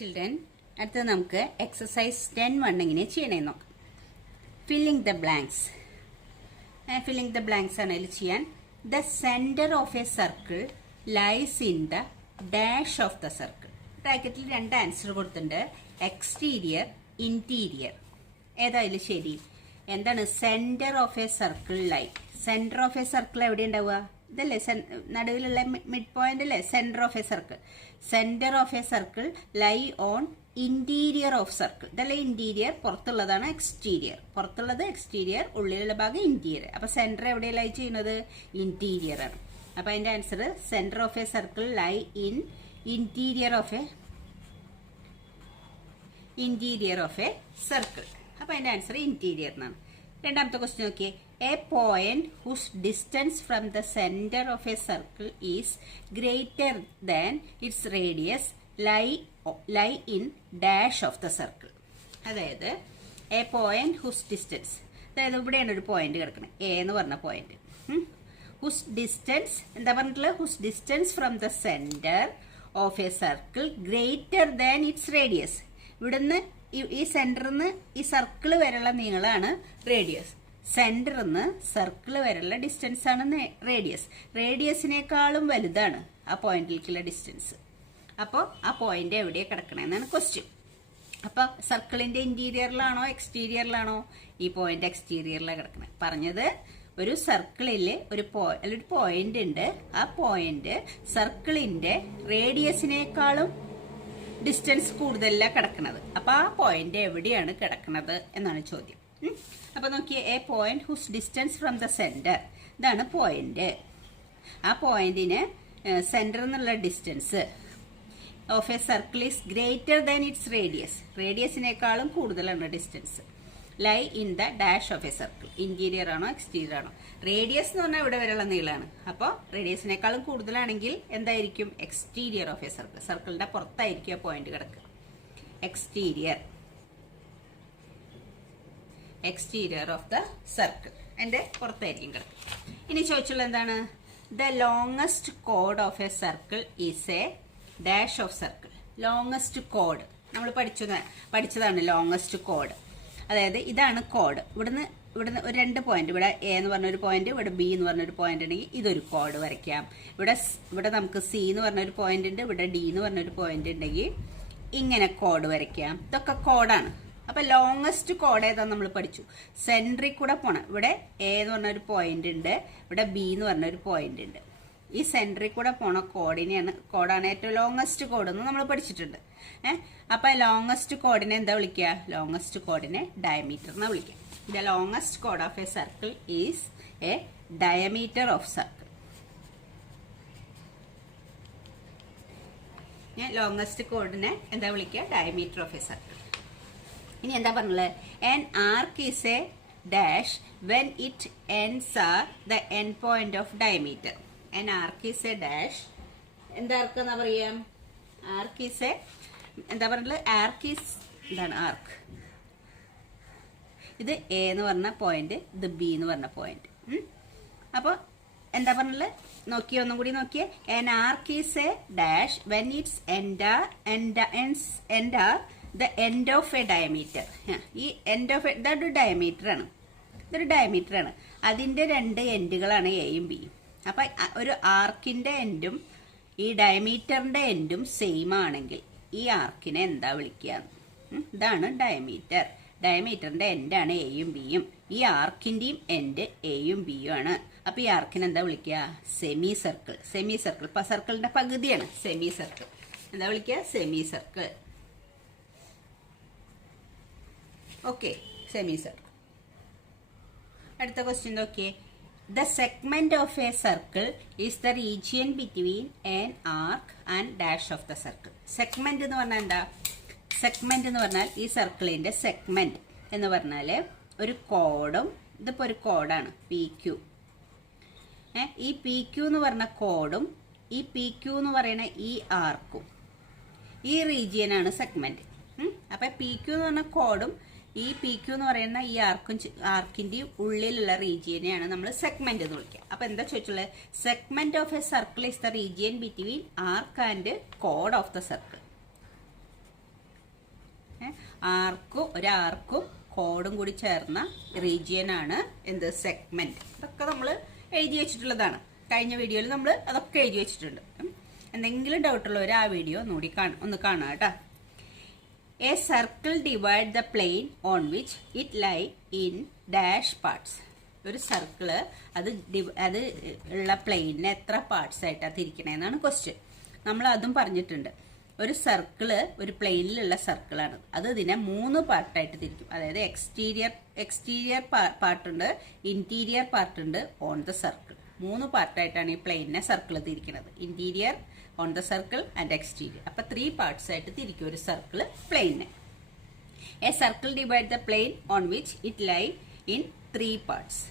Children, അടുത്തത് നമുക്ക് exercise 10(1) എങ്ങനെ ചെയ്യണമെന്ന് നോക്കാം. Filling the blanks. Filling the blanks ആണ് അതിൽ ചെയ്യാൻ. The centre of a circle lies in the dash of the circle. ബ്രാക്കറ്റിൽ രണ്ട് ആൻസർ കൊടുത്തിട്ടുണ്ട്, എക്സ്റ്റീരിയർ, ഇന്റീരിയർ. ഏതായാലും ശരി. എന്താണ് centre of a circle lie? Centre of a circle എവിടെ ഉണ്ടാവുക? ഇതല്ലേ നടുവിലുള്ള മിഡ് പോയിന്റ് അല്ലേ centre of a circle. Centre of a circle lie on interior of circle. ഇതല്ലേ ഇന്റീരിയർ, പുറത്തുള്ളതാണ് എക്സ്റ്റീരിയർ. പുറത്തുള്ളത് എക്സ്റ്റീരിയർ, ഉള്ളിലുള്ള ഭാഗം ഇന്റീരിയർ. അപ്പൊ സെന്റർ എവിടെ ലൈ ചെയ്യുന്നത്? ഇന്റീരിയർ ആണ്. അപ്പൊ അതിന്റെ answer centre of a circle lie in interior of a circle. അപ്പൊ അതിന്റെ ആൻസർ ഇന്റീരിയർ എന്നാണ്. രണ്ടാമത്തെ ക്വസ്റ്റ്യൻ നോക്കിയേ. A point whose distance from the centre of a circle is greater than its radius lie in dash of the circle. അതായത് a point whose distance, അതായത് ഇവിടെയാണ് ഒരു point കിടക്കുന്നത്, എ എന്ന് പറഞ്ഞ പോയിന്റ്. ഹൂസ് ഡിസ്റ്റൻസ് എന്താ പറഞ്ഞിട്ടുള്ളത്? Whose distance from the centre of a circle greater than its radius. ഇവിടുന്ന് ഈ സെന്ററിന്ന് ഈ സർക്കിൾ വരെയുള്ള നീളമാണ് റേഡിയസ്. സെന്ററിന്ന് സർക്കിൾ വരെയുള്ള ഡിസ്റ്റൻസ് ആണ് റേഡിയസ്. റേഡിയസിനേക്കാളും വലുതാണ് ആ പോയിന്റിലേക്കുള്ള ഡിസ്റ്റൻസ്. അപ്പോൾ ആ പോയിന്റ് എവിടെയാണ് കിടക്കണമെന്നാണ് ക്വസ്റ്റ്യൻ. അപ്പൊ സർക്കിളിന്റെ ഇന്റീരിയറിലാണോ എക്സ്റ്റീരിയറിലാണോ? ഈ പോയിന്റ് എക്സ്റ്റീരിയറിലാണ് കിടക്കുന്നത്. പറഞ്ഞത് ഒരു സർക്കിളില് ഒരു പോയിന്റ് ഉണ്ട്. ആ പോയിന്റ് സർക്കിളിന്റെ റേഡിയസിനേക്കാളും ഡിസ്റ്റൻസ് കൂടുതലല്ല കിടക്കുന്നത്. അപ്പൊ ആ പോയിന്റ് എവിടെയാണ് കിടക്കുന്നത് എന്നാണ് ചോദ്യം. അപ്പൊ നോക്കിയേ, a point whose distance from the centre, ഇതാണ് പോയിന്റ്. ആ പോയിന്റിന് സെന്റർ എന്നുള്ള distance of a circle is greater than its radius. റേഡിയസിനേക്കാളും കൂടുതലാണ് distance. Lie in the dash of a circle. Interior ആണോ എക്സ്റ്റീരിയർ ആണോ? റേഡിയസ് എന്ന് പറഞ്ഞാൽ ഇവിടെ വരെയുള്ള നീളമാണ്. അപ്പോൾ റേഡിയസിനേക്കാളും കൂടുതലാണെങ്കിൽ എന്തായിരിക്കും? Exterior of a circle. സർക്കിളിന്റെ പുറത്തായിരിക്കും ആ പോയിന്റ് കിടക്കുക. എക്സ്റ്റീരിയർ ഓഫ് ദ സർക്കിൾ, അതിന്റെ പുറത്തായിരിക്കും കിടക്കുക. ഇനി ചോദിച്ചുള്ളത് എന്താണ്? ദ ലോങ്ങസ്റ്റ് കോഡ് of a circle is a dash of circle. Longest code നമ്മൾ പഠിച്ചതാണ് ലോങ്ങസ്റ്റ് കോഡ്. അതായത് ഇതാണ് കോഡ്. ഇവിടുന്ന് ഒരു രണ്ട് പോയിന്റ്, ഇവിടെ എ എന്ന് പറഞ്ഞൊരു പോയിന്റ്, ഇവിടെ ബി എന്ന് പറഞ്ഞൊരു പോയിന്റ് ഉണ്ടെങ്കിൽ ഇതൊരു കോഡ് വരയ്ക്കാം. ഇവിടെ നമുക്ക് സി എന്ന് പറഞ്ഞൊരു പോയിന്റ് ഉണ്ട്, ഇവിടെ ഡി എന്ന് പറഞ്ഞൊരു പോയിന്റ് ഉണ്ടെങ്കിൽ ഇങ്ങനെ കോഡ് വരയ്ക്കാം. ഇതൊക്കെ കോഡാണ്. അപ്പൊ ലോങ്ങസ്റ്റ് കോഡ് ഏതാ നമ്മൾ പഠിച്ചു? സെന്ററിൽ കൂടെ പോണം. ഇവിടെ എ എന്ന് പറഞ്ഞൊരു പോയിന്റ് ഉണ്ട്, ഇവിടെ ബി എന്ന് പറഞ്ഞൊരു പോയിന്റ് ഉണ്ട്. ഈ സെന്ററിൽ കൂടെ പോണ കോഡാണ് ഏറ്റവും ലോങ്ങസ്റ്റ് കോഡ് എന്ന് നമ്മൾ പഠിച്ചിട്ടുണ്ട്. അപ്പൊ ലോങ്ങസ്റ്റ് കോഡിനെ എന്താ വിളിക്കുക? ലോങ്ങസ്റ്റ് കോഡിനെ ഡയമീറ്റർ എന്നാ വിളിക്കുക. ദ ലോങ്ങസ്റ്റ് കോഡ് of a circle is a diameter of circle. Longest കോഡിനെ എന്താ വിളിക്കുക? Diameter of a circle. ഇനി എന്താ പറഞ്ഞത്? An arc is a dash when its ends are the end point of diameter. An arc is a dash. എന്താ arc എന്നാ പറയാ? ആർക്ക് is A എന്താ പറഞ്ഞത്? ആർക്ക് ഈസ് എന്താണ്? ആർക്ക്. ഇത് എ എന്ന് പറഞ്ഞ പോയിന്റ്, ഇത് ബി എന്ന് പറഞ്ഞ പോയിന്റ്. അപ്പൊ എന്താ പറഞ്ഞത്? നോക്കിയേ, ഒന്നും കൂടി നോക്കിയേ. N arc is a dash when it's end R the end of A diameter. ഈ എൻഡ് ഓഫ് ഇതൊരു ഡയമീറ്റർ ആണ്. അതിന്റെ രണ്ട് എൻഡുകളാണ് എയും ബിയും. അപ്പൊ ഒരു ആർക്കിന്റെ എൻഡും ഈ ഡയമീറ്ററിന്റെ എൻഡും സെയിം ആണെങ്കിൽ ഈ ആർക്കിനെ എന്താ വിളിക്കുക? ഇതാണ് ഡയമീറ്റർ. ഡയമീറ്ററിന്റെ എൻഡാണ് എയും ബിയും. ഈ ആർക്കിന്റെയും എൻഡ് എയും ബിയും ആണ്. അപ്പൊ ഈ ആർക്കിനെ എന്താ വിളിക്കുക? Semi circle. ഇപ്പൊ സർക്കിളിന്റെ പകുതിയാണ് സെമി സർക്കിൾ. എന്താ വിളിക്കുക? Semi circle. Okay, semi circle. അടുത്ത ക്വസ്റ്റ്യൻ നോക്കിയേ. The segment of a circle is the region between an arc and dash of the circle. Segment എന്ന് പറഞ്ഞാൽ എന്താ? സെഗ്മെന്റ് എന്ന് പറഞ്ഞാൽ ഈ സർക്കിളിന്റെ സെഗ്മെന്റ് എന്ന് പറഞ്ഞാല് ഒരു കോഡും, ഇതിപ്പോ ഒരു കോഡാണ് പി ക്യു. ഈ പി ക്യു എന്ന് പറഞ്ഞ കോഡും ഈ പി ക്യു എന്ന് പറയുന്ന ഈ ആർക്കും, ഈ റീജിയനാണ് സെഗ്മെന്റ്. അപ്പൊ പി ക്യു എന്ന് പറഞ്ഞ കോഡും ഈ പി ക്യു എന്ന് പറയുന്ന ഈ ആർക്കിന്റെയും ഉള്ളിലുള്ള റീജിയനെയാണ് നമ്മൾ സെഗ്മെന്റ് എന്ന് വിളിക്കുക. അപ്പൊ എന്താ ചോദിച്ചുള്ളത്? Segment of a circle is the region between arc and കോഡ് ഓഫ് ദ സർക്കിൾ. ആർക്കും കോഡും കൂടി ചേർന്ന റീജിയൻ ആണ് എന്ത് സെഗ്മെന്റ്. ഇതൊക്കെ നമ്മൾ എഴുതി വെച്ചിട്ടുള്ളതാണ്. കഴിഞ്ഞ വീഡിയോയിൽ നമ്മൾ അതൊക്കെ എഴുതി വെച്ചിട്ടുണ്ട്. എന്തെങ്കിലും ഡൗട്ടുള്ളവർ ആ വീഡിയോ ഒന്ന് കാണുക കേട്ടോ. A circle divide the plane on which it lie in dash parts. ഒരു സർക്കിള് അത് ഉള്ള പ്ലെയിനിനെ എത്ര പാർട്സ് ആയിട്ടാണ് തിരിക്കണേന്നാണ് ക്വസ്റ്റ്യൻ. നമ്മൾ അതും പറഞ്ഞിട്ടുണ്ട്. ഒരു സർക്കിള് ഒരു പ്ലെയിനിലുള്ള സർക്കിളാണ്. അത് ഇതിനെ 3 പാർട്ടായിട്ട് തിരിക്കും. അതായത് എക്സ്റ്റീരിയർ പാർട്ടുണ്ട്, ഇന്റീരിയർ പാർട്ടുണ്ട്, ഓൺ ദ സർക്കിൾ. 3 പാർട്ടായിട്ടാണ് ഈ പ്ലെയിനിനെ സർക്കിൾ തിരിക്കുന്നത്. Interior, on the circle and exterior. അപ്പൊ 3 പാർട്സ് ആയിട്ട് തിരിക്കും ഒരു സർക്കിൾ പ്ലെയിനെ. A circle divide the plane on which it lie in 3 parts.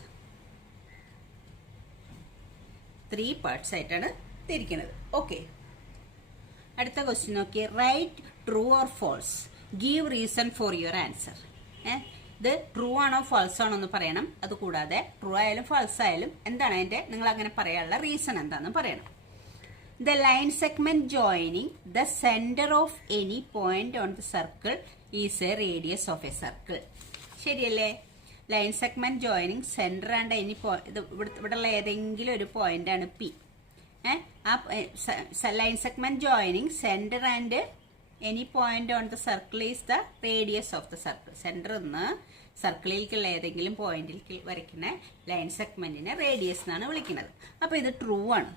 3 parts ആയിട്ടാണ് തിരിക്കുന്നത്. ഓക്കെ, അടുത്ത ക്വസ്റ്റ്യൻ നോക്കിയേ. Write true or false, give reason for your answer. ഇത് ട്രൂ ആണോ ഫാൾസ് ആണോ എന്ന് പറയണം. അതുകൂടാതെ ട്രൂ ആയാലും ഫാൾസ് ആയാലും എന്താണ് അതിന്റെ നിങ്ങൾ അങ്ങനെ പറയാനുള്ള റീസൺ എന്താണെന്ന് പറയണം. The line segment joining the centre of any point on the circle is a radius of a circle. ശരിയല്ലേ? Line segment joining centre and any ഇവിടെയുള്ള ഏതെങ്കിലും ഒരു പോയിന്റ് ആണ് P. Line segment joining centre and any point on the circle is the radius of the circle. സെന്ററിൽ നിന്ന് സർക്കിളിലേക്കുള്ള ഏതെങ്കിലും പോയിന്റിലേക്ക് വരയ്ക്കുന്ന ലൈൻ സെഗ്മെന്റിനെ റേഡിയസ് എന്നാണ് വിളിക്കുന്നത്. അപ്പൊ ഇത് ട്രൂ ആണ്.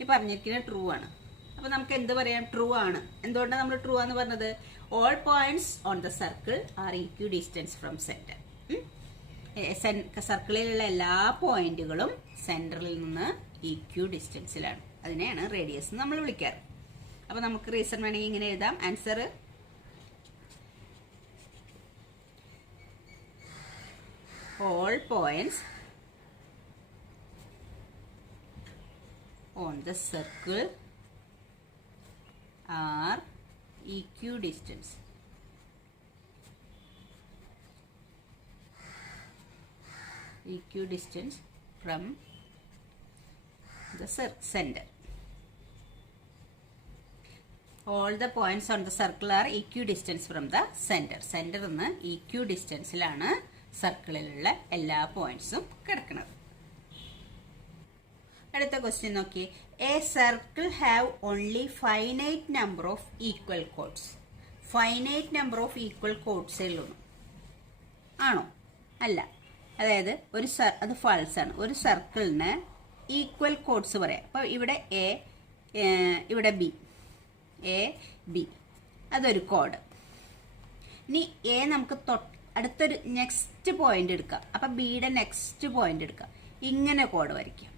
ഈ പറഞ്ഞിരിക്കുന്നത് ട്രൂ ആണ്. അപ്പൊ നമുക്ക് എന്ത് പറയാം? ട്രൂ ആണ്. എന്തുകൊണ്ടാണ് നമ്മൾ ട്രൂ ആണെന്ന് പറഞ്ഞത്? All points on the circle are equal distance from centre. സർക്കിളിലുള്ള എല്ലാ പോയിന്റുകളും സെന്ററിൽ നിന്ന് ഈക്വൽ ഡിസ്റ്റൻസിലാണ്. അതിനെയാണ് റേഡിയസ് നമ്മൾ വിളിക്കാറ്. അപ്പൊ നമുക്ക് റീസൺ വേണമെങ്കിൽ ഇങ്ങനെ എഴുതാം. Answer all points on the circle are equidistant from the center. All the points on the circle are equidistant from the center. Center നിന്ന് equidistanceലാണ് സർക്കിളിലുള്ള എല്ലാ പോയിന്റ്സും കിടക്കുന്നത്. അടുത്ത ക്വസ്റ്റ്യൻ നോക്കി. A circle have only finite number of equal chords. Finite number of equal കോഡ്സേ ഉള്ളൂ ആണോ? അല്ല. അതായത് അത് ഫാൾസ് ആണ്. ഒരു സർക്കിളിന് ഈക്വൽ കോഡ്സ് പറയാം. അപ്പൊ ഇവിടെ എ, ഇവിടെ ബി, എ ബി, അതൊരു കോഡ്. ഇനി എ നമുക്ക് അടുത്തൊരു നെക്സ്റ്റ് പോയിന്റ് എടുക്കാം. അപ്പൊ ബിയുടെ നെക്സ്റ്റ് പോയിന്റ് എടുക്കാം. ഇങ്ങനെ കോഡ് വരയ്ക്കാം.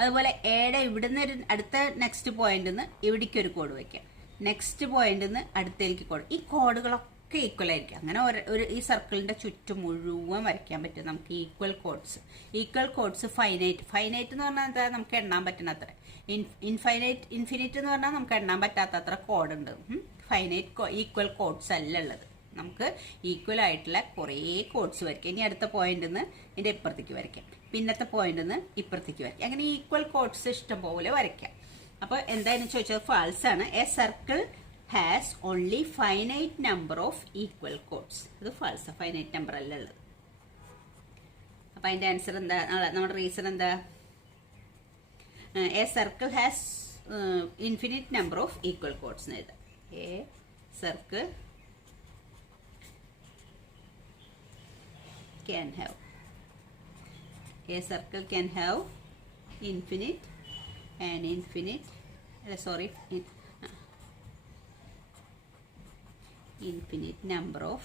അതുപോലെ എയുടെ ഇവിടുന്ന് ഒരു അടുത്ത നെക്സ്റ്റ് പോയിന്റ് നിന്ന് ഇവിടേക്ക് ഒരു കോഡ് വയ്ക്കാം. നെക്സ്റ്റ് പോയിന്റ് നിന്ന് അടുത്തേക്ക് കോഡ്. ഈ കോഡുകളൊക്കെ ഈക്വൽ ആയിരിക്കും. അങ്ങനെ ഈ സർക്കിളിന്റെ ചുറ്റും മുഴുവൻ വരയ്ക്കാൻ പറ്റും നമുക്ക് equal chords. Equal chords finite എന്ന് പറഞ്ഞാൽ എന്താ? നമുക്ക് എണ്ണാൻ പറ്റുന്നത്ര. ഇൻഫിനിറ്റ് എന്ന് പറഞ്ഞാൽ നമുക്ക് എണ്ണാൻ പറ്റാത്തത്ര കോഡുണ്ട്. ഫൈനൈറ്റ് ഈക്വൽ കോഡ്സ് അല്ല ഉള്ളത്. നമുക്ക് ഈക്വൽ ആയിട്ടുള്ള കുറേ കോഡ്സ് വരയ്ക്കാം. ഇനി അടുത്ത പോയിന്റ് നിന്ന് ഇതിന്റെ ഇപ്പുറത്തേക്ക് വരയ്ക്കാം. പിന്നത്തെ പോയിന്റ് നിന്ന് ഇപ്പുറത്തേക്ക് വരയ്ക്കാം. അങ്ങനെ ഈക്വൽ കോഡ്സ് ഇഷ്ടം പോലെ വരയ്ക്കാം. അപ്പൊ എന്തായാലും ചോദിച്ചത് ഫാൾസ് ആണ്. A circle has only finite number of equal chords. അത് ഫാൾസ്. ഫൈനൈറ്റ് നമ്പർ അല്ല ഉള്ളത്. അപ്പൊ അതിന്റെ ആൻസർ എന്താ? നമ്മുടെ റീസൺ എന്താ? A circle has infinite number of equal chords എന്ന് എഴുതാം. A circle can have infinite number of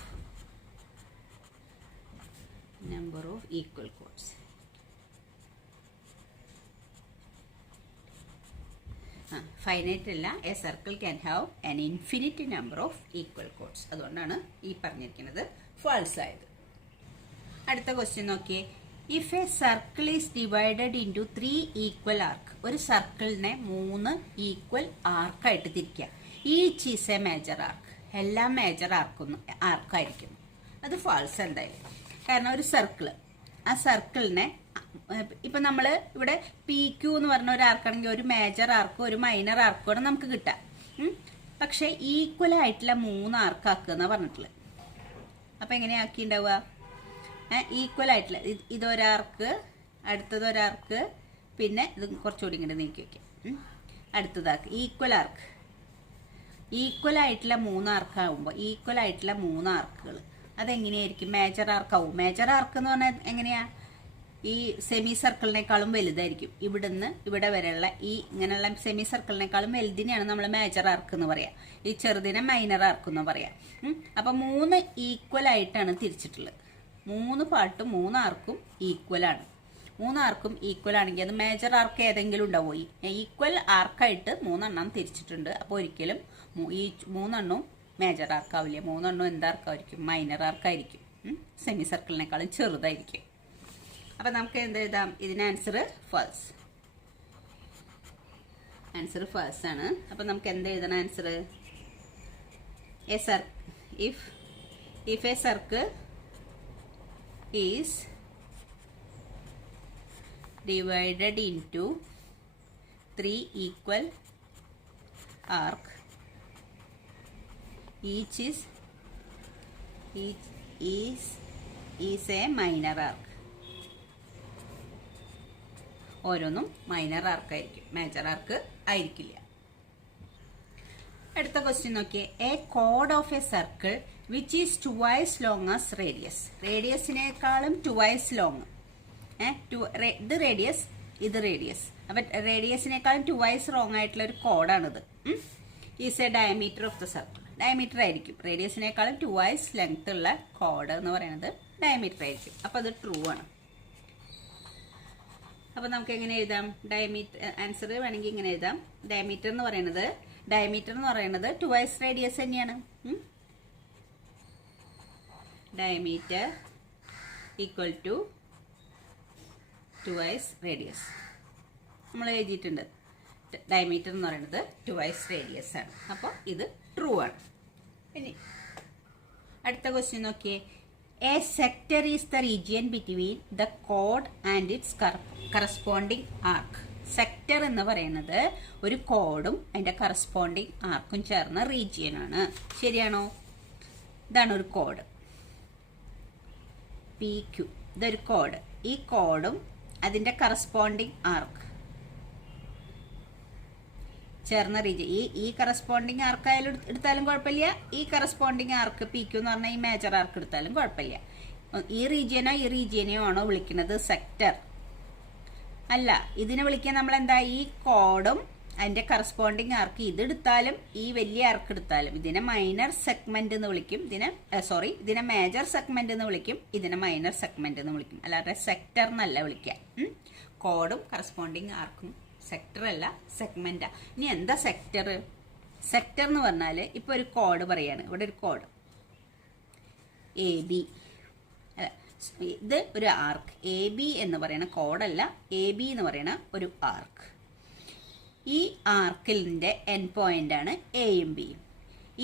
equal codes. Finite അല്ല. A circle can have an infinite number of equal chords. അതുകൊണ്ടാണ് ഈ പറഞ്ഞിരിക്കുന്നത് ഫാൾസ് ആയത്. അടുത്ത ക്വസ്റ്റ്യൻ നോക്കിയേ. If a circle is divided into 3 equal ആർക്ക്. ഒരു സർക്കിളിനെ 3 ഈക്വൽ ആർക്കായിട്ട് തിരിക്കുക. Each is A major arc. എല്ലാം മേജർ ആർക്കായിരിക്കും. അത് ഫാൾസ് എന്തായാലും. കാരണം ഒരു സർക്കിള്, ആ സർക്കിളിനെ ഇപ്പൊ നമ്മള് ഇവിടെ പി ക്യൂ എന്ന് പറഞ്ഞ ഒരു ആർക്കാണെങ്കിൽ ഒരു മേജർ ആർക്കും ഒരു മൈനർ ആർക്കും നമുക്ക് കിട്ടാം. പക്ഷെ ഈക്വൽ ആയിട്ടുള്ള 3 ആർക്കാക്കുക എന്നാ പറഞ്ഞിട്ടുള്ളത്. അപ്പൊ എങ്ങനെയാ ആക്കിണ്ടാവുക? ഈക്വൽ ആയിട്ടുള്ള ഇതൊരാർക്ക്, അടുത്തത് ഒരാർക്ക്, പിന്നെ ഇത് കുറച്ചുകൂടി ഇങ്ങോട്ട് നീക്കി വയ്ക്കാം. അടുത്തതാർക്ക് ഈക്വൽ ആർക്ക്, ഈക്വൽ ആയിട്ടുള്ള 3 ആർക്കാവുമ്പോൾ ഈക്വൽ ആയിട്ടുള്ള 3 ആർക്കുകൾ അതെങ്ങനെയായിരിക്കും? മേജർ ആർക്കാവും. മേജർ ആർക്ക് എന്ന് പറഞ്ഞാൽ എങ്ങനെയാ? ഈ സെമി സർക്കിളിനേക്കാളും വലുതായിരിക്കും. ഇവിടുന്ന് ഇവിടെ വരെയുള്ള ഈ ഇങ്ങനെയുള്ള സെമി സർക്കിളിനേക്കാളും വലുതിനെയാണ് നമ്മൾ മേജർ ആർക്ക് എന്ന് പറയാം. ഈ ചെറുതിനെ മൈനർ ആർക്ക് എന്ന് പറയാം. അപ്പൊ 3 ഈക്വൽ ആയിട്ടാണ് തിരിച്ചിട്ടുള്ളത്. 3 പാർട്ടും 3 ആർക്കും ഈക്വൽ ആണ്. 3 ആർക്കും ഈക്വൽ ആണെങ്കിൽ അത് മേജർ ആർക്ക് ഏതെങ്കിലും ഉണ്ടാവോ? ഈക്വൽ ആർക്കായിട്ട് 3 എണ്ണം തിരിച്ചിട്ടുണ്ട്. അപ്പോൾ ഒരിക്കലും ഈ 3 എണ്ണവും മേജർ ആർക്കാവില്ല. 3 എണ്ണവും എന്താർക്കായിരിക്കും? മൈനർ ആർക്കായിരിക്കും. സെമി സർക്കിളിനേക്കാളും ചെറുതായിരിക്കും. അപ്പൊ നമുക്ക് എന്ത് എഴുതാം? ഇതിന് ആൻസർ ഫാൾസ്. ആൻസർ ഫാൾസ് ആണ്. അപ്പൊ നമുക്ക് എന്ത് എഴുതണം? Answer if a circle is divided into 3 equal arc, each is a minor arc. ഓരോന്നും മൈനർ ആർക്കായിരിക്കും, മേജർ ആർക്ക് ആയിരിക്കില്ല. അടുത്ത ക്വസ്റ്റ്യൻ നോക്കിയേ. എ കോഡ് of a circle which is 2x long as radius. റേഡിയസിനേക്കാളും 2x ലോങ്. ഇത് റേഡിയസ്, ഇത് radius. അപ്പൊ റേഡിയസിനേക്കാളും 2x ലോങ് ആയിട്ടുള്ള ഒരു കോഡാണിത്. Is a diameter of the circle. Diameter ആയിരിക്കും. റേഡിയസിനേക്കാളും 2x ലെങ്ത് ഉള്ള കോഡ് എന്ന് പറയുന്നത് ഡയമീറ്റർ ആയിരിക്കും. അപ്പൊ അത് ട്രൂ ആണ്. അപ്പൊ നമുക്ക് എങ്ങനെ എഴുതാം? ഡയമീറ്റർ ആൻസർ വേണമെങ്കിൽ ഇങ്ങനെ എഴുതാം. ഡയമീറ്റർ എന്ന് പറയുന്നത് 2x റേഡിയസ് തന്നെയാണ്. Diameter equal to 2x radius നമ്മൾ എഴുതിയിട്ടുണ്ട്. ഡയമീറ്റർ എന്ന് പറയുന്നത് 2x റേഡിയസ് ആണ്. അപ്പോൾ ഇത് ട്രൂ ആണ്. ഇനി അടുത്ത ക്വസ്റ്റ്യൻ നോക്കിയേ. A sector is the region between the code and it's corresponding arc. Sector എന്ന് പറയുന്നത് ഒരു കോഡും അതിന്റെ കറസ്പോണ്ടിങ് ആർക്കും ചേർന്ന റീജിയൻ ആണ്. ശരിയാണോ? ഇതാണ് ഒരു കോഡ് PQ. ഇതൊരു കോഡ്. ഈ കോഡും അതിന്റെ കറസ്പോണ്ടിങ് ആർക്ക് ചേർന്ന റീജിയൻ. ഈ കറസ്പോണ്ടിങ് ആർക്കായാലും എടുത്താലും കുഴപ്പമില്ല. ഈ കറസ്പോണ്ടിങ് ആർക്ക് PQ എന്ന് പറഞ്ഞാൽ ഈ മേജർ ആർക്ക് എടുത്താലും കുഴപ്പമില്ല. ഈ റീജിയനെയോ ആണോ വിളിക്കുന്നത് സെക്ടർ? അല്ല, ഇതിനെ വിളിക്കാൻ നമ്മൾ എന്താ? ഈ കോഡും അതിന്റെ കറസ്പോണ്ടിങ് ആർക്ക് ഇതെടുത്താലും ഈ വലിയ ആർക്ക് എടുത്താലും ഇതിനെ മൈനർ സെഗ്മെന്റ് എന്ന് വിളിക്കും. ഇതിനെ മേജർ സെഗ്മെന്റ് എന്ന് വിളിക്കും. ഇതിനെ മൈനർ സെഗ്മെന്റ് എന്ന് വിളിക്കും. അല്ലാതെ സെക്ടർ എന്നല്ല വിളിക്കാം. കോഡും കറസ്പോണ്ടിങ് ആർക്കും സെക്ടർ അല്ല, സെഗ്മെന്റാ. ഇനി എന്താ സെക്ടർ? സെക്ടർ എന്ന് പറഞ്ഞാല് ഇപ്പൊ ഒരു കോഡ് പറയാണ്. ഇവിടെ ഒരു കോഡ് AB. ഇത് ഒരു ആർക്ക്. AB എന്ന് പറയുന്ന കോഡല്ല, AB എന്ന് പറയുന്ന ഒരു ആർക്ക്. ഈ ആർക്കിന്റെ എൻ പോയിന്റ് ആണ് എയും ബിയും.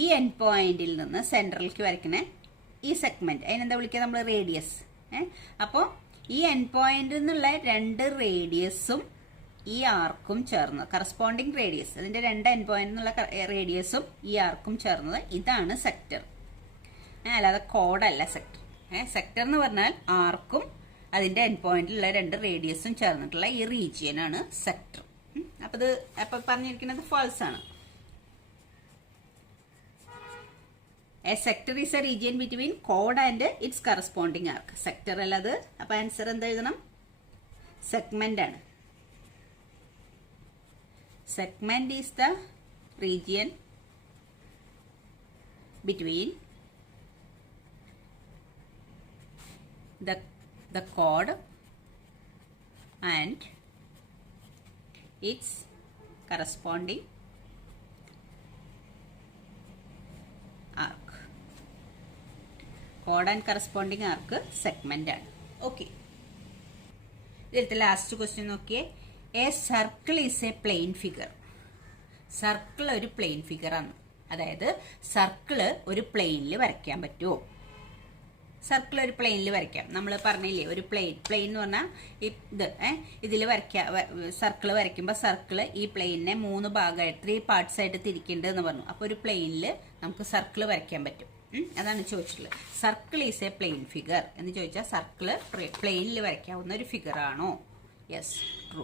ഈ എൻ പോയിന്റിൽ നിന്ന് സെൻട്രലിലേക്ക് വരയ്ക്കുന്ന ഈ സെഗ്മെന്റ് അതിനെന്താ വിളിക്കുക നമ്മൾ? റേഡിയസ്. അപ്പോൾ ഈ എൻ പോയിന്റിൽ നിന്നുള്ള 2 റേഡിയസും ഈ ആർക്കും ചേർന്നത്, കറസ്പോണ്ടിങ് റേഡിയസ്, അതിന്റെ 2 എൻ പോയിന്റ് എന്നുള്ള റേഡിയസും ഈ ആർക്കും ചേർന്നത്, ഇതാണ് സെക്ടർ. അല്ലാതെ കോഡല്ല സെക്ടർ. സെക്ടർ എന്ന് പറഞ്ഞാൽ ആർക്കും അതിന്റെ എൻ പോയിന്റിലുള്ള 2 റേഡിയസും ചേർന്നിട്ടുള്ള ഈ റീജിയൻ ആണ് സെക്ടർ. അപ്പൊ പറഞ്ഞിരിക്കുന്നത് ഫാൾസ് ആണ്. A sector is A region between code and it's corresponding arc. Sector അല്ലത്. അപ്പൊ ആൻസർ എന്താ എഴുതണം? സെഗ്മെന്റ് ആണ്. Segment is the region between the chord and its corresponding arc. Chord and corresponding arc segment ആണ്. Okay. ഇതിലത്തെ last question നോക്കിയേ. A circle is a plane figure. Circle ഒരു plane figure ആണ്. അതായത് സർക്കിള് ഒരു പ്ലെയിനിൽ വരയ്ക്കാൻ പറ്റുമോ? സർക്കിൾ ഒരു പ്ലെയിനിൽ വരയ്ക്കാം. നമ്മൾ പറഞ്ഞില്ലേ ഒരു പ്ലെയിൻ എന്ന് പറഞ്ഞാൽ ഇതിൽ സർക്കിൾ വരയ്ക്കുമ്പോൾ സർക്കിൾ ഈ പ്ലെയിനിനെ 3 ഭാഗമായിട്ട് 3 പാർട്സ് ആയിട്ട് തിരിക്കേണ്ടതെന്ന് പറഞ്ഞു. അപ്പോൾ ഒരു പ്ലെയിനിൽ നമുക്ക് സർക്കിൾ വരയ്ക്കാൻ പറ്റും. അതാണ് ചോദിച്ചിട്ടുള്ളത്. Circle is a plane figure എന്ന് ചോദിച്ചാൽ സർക്കിൾ പ്ലെയിനിൽ വരയ്ക്കാവുന്ന ഒരു ഫിഗർ ആണോ? Yes, true.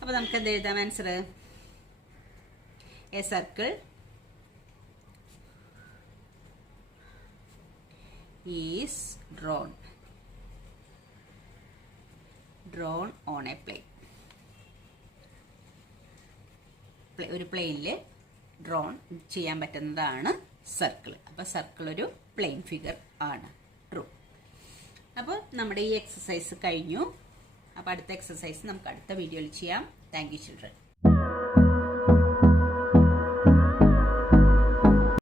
അപ്പോൾ നമുക്ക് എന്ത് എഴുതാം answer? A circle is drawn on a plane. ഒരു പ്ലെയിനിൽ ഡ്രോൺ ചെയ്യാൻ പറ്റുന്നതാണ് സർക്കിൾ. അപ്പോൾ സർക്കിൾ ഒരു പ്ലെയിൻ ഫിഗർ ആണ്. ട്രൂ. അപ്പോൾ നമ്മുടെ ഈ എക്സസൈസ് കഴിഞ്ഞു. അപ്പോൾ അടുത്ത എക്സസൈസ് നമുക്ക് അടുത്ത വീഡിയോയിൽ ചെയ്യാം. Thank you children.